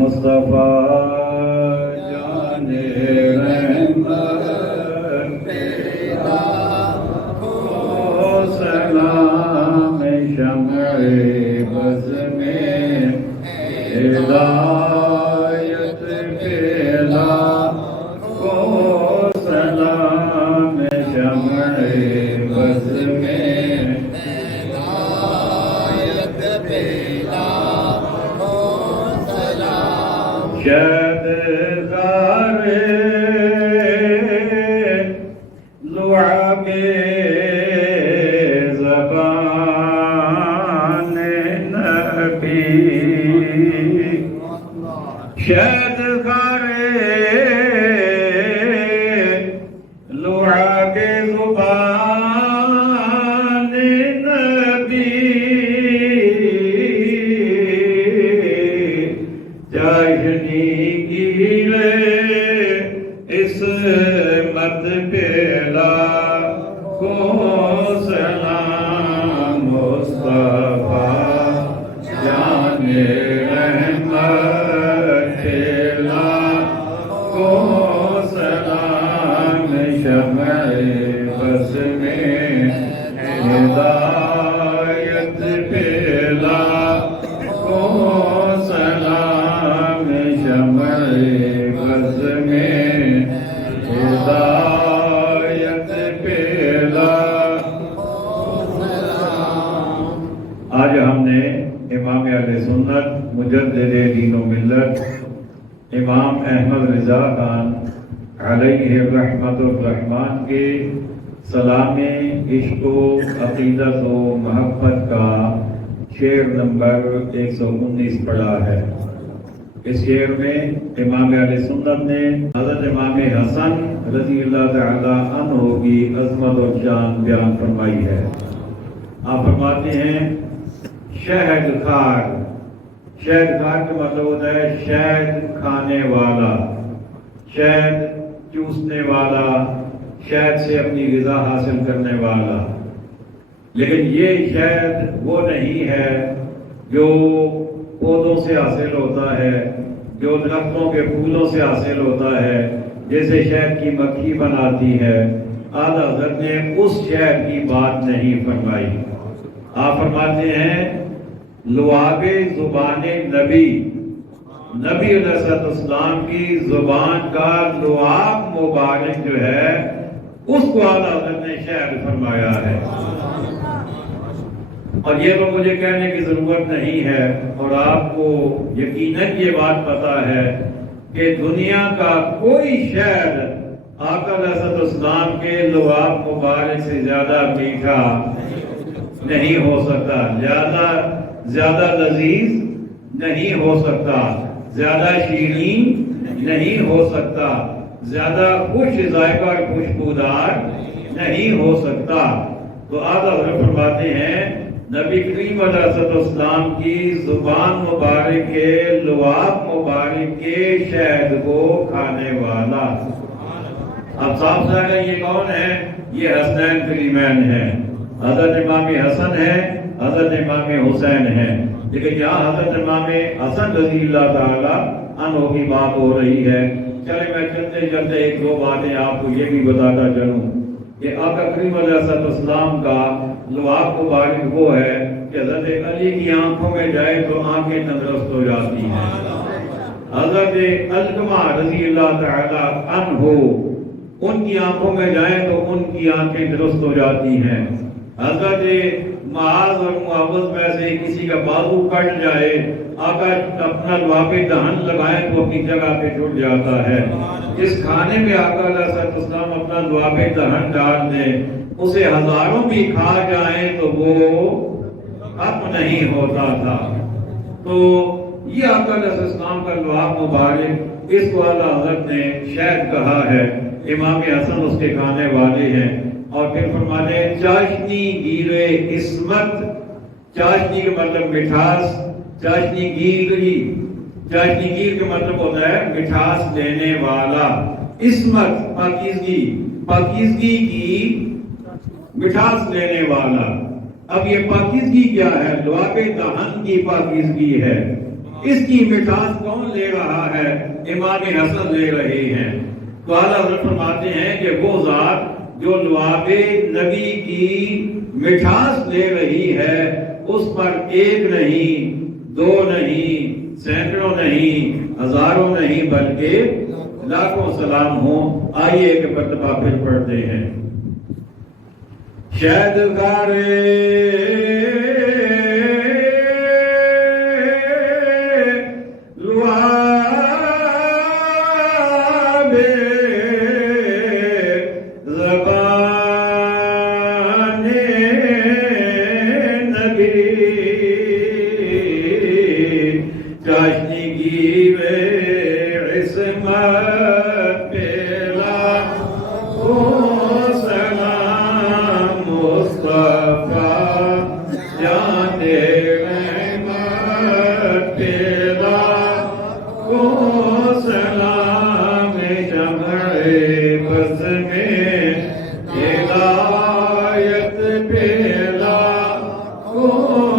مصطفیٰ جان رحمت پیدا ہو سلام شمع بز میں ہدایت پیدا ہو سلام شمع بز میں ہدایت پیدا ہو سلام شد غار لعب زبان نبی شد غار لعب زبان نبی جاشنی گیرے عصمت پیلا کو سلام مصطفیٰ جان رحمت پیلا کو سلام شمع بز میں ہدایت پیلا کو سلام شمع بز میں ہدایت پیلا آج ہم نے امام اہل سنت مجدد دین و ملت امام احمد رضا خان علیہ رحمت الرحمن کے سلام عشق و عقیدت و محبت کا شعر نمبر 119 پڑھا ہے۔ اس شعر میں امام اہل سنت نے حضرت امام حسن رضی اللہ تعالی عنہ کی عظمت و شان بیان فرمائی ہے۔ آپ فرماتے ہیں شہد خار، شہد خار کا مطلب ہوتا ہے شہد کھانے والا، شہد چوسنے والا، شہد سے اپنی غذا حاصل کرنے والا۔ لیکن یہ شہد وہ نہیں ہے جو پودوں سے حاصل ہوتا ہے، جو درختوں کے پھولوں سے حاصل ہوتا ہے، جیسے شہد کی مکھی بناتی ہے۔ اعلیٰ حضرت نے اس شہد کی بات نہیں فرمائی۔ آپ فرماتے ہیں لعاب زبان نبی، نبی علیہ السلام کی زبان کا لعاب مبارک جو ہے اس کو اعلیٰ حضرت نے شہد فرمایا ہے۔ اور یہ تو مجھے کہنے کی ضرورت نہیں ہے، اور آپ کو یقیناً یہ بات پتا ہے کہ دنیا کا کوئی شہد آقا علیہ السلام کے لعاب مبارک سے زیادہ میٹھا نہیں ہو سکتا، زیادہ لذیذ نہیں ہو سکتا، زیادہ شیرین نہیں ہو سکتا، زیادہ خوش ذائقہ اور خوشبودار نہیں ہو سکتا۔ تو آپ حضرت فرماتے ہیں نبی کریم علیہ السلام کی زبان مبارک کے لعاب مبارک کے شہد کو کھانے والا۔ اب صاحب صاحب یہ کون ہے؟ یہ حسنین کریمین ہے، حضرت امام حسن ہے، حضرت امام حسین ہے۔ لیکن یہاں حضرت امام حسن رضی اللہ تعالی عنہ کی بات ہو رہی ہے۔ چلے میں چلتے چلتے ایک دو باتیں آپ کو یہ بھی بتاتا چلوں کہ آقا کریم علیہ السلام کا لعاب مبارک وہ ہے کہ حضرت علی کی آنکھوں میں جائے تو آنکھیں تندرست ہو جاتی ہیں، حضرت علقمہ رضی اللہ تعالی عنہ ان کی آنکھوں میں جائیں تو ان کی آنکھیں درست ہو جاتی ہیں، حضرت معاذ اور معوذ میں سے کسی کا بازو کٹ جائے، آقا اپنا لعاب دہن لگائیں تو اپنی جگہ پہ چھوٹ جاتا ہے۔ جس کھانے میں آقا علیہ السلام اپنا لعاب دہن ڈال دیں اسے ہزاروں بھی کھا جائیں تو وہ ختم نہیں ہوتا تھا۔ تو یہ آقا علیہ السلام کا لعاب مبارک، اس کو اعلیٰ حضرت نے شہد کہا ہے۔ امام حسن اس کے کھانے والے ہیں۔ اور پھر فرماتے ہیں چاشنی گیرے عصمت، چاشنی کا مطلب مٹھاس، چاشنی گیر کا مطلب ہوتا ہے مٹھاس دینے والا، عصمت پاکیزگی کی مٹھاس دینے والا۔ اب یہ پاکیزگی کیا ہے؟ لعاب دہن کی پاکیزگی ہے۔ اس کی مٹھاس کون لے رہا ہے؟ امام حسن لے رہے ہیں۔ تو اعلیٰ حضرت فرماتے ہیں کہ وہ ذات جو لعاب نبی کی مٹھاس لے رہی ہے، اس پر ایک نہیں، دو نہیں، سینکڑوں نہیں، ہزاروں نہیں، بلکہ لاکھوں سلام ہوں۔ آئیے ایک مرتبہ پھر پڑھتے ہیں۔ شہد گارے لعاب زبان نبی چاشنی گیوے عصمت پیلا او سلام مصطفیٰ جان رحمت پیلا او سلام جمع بس میں ہدایت پیلا او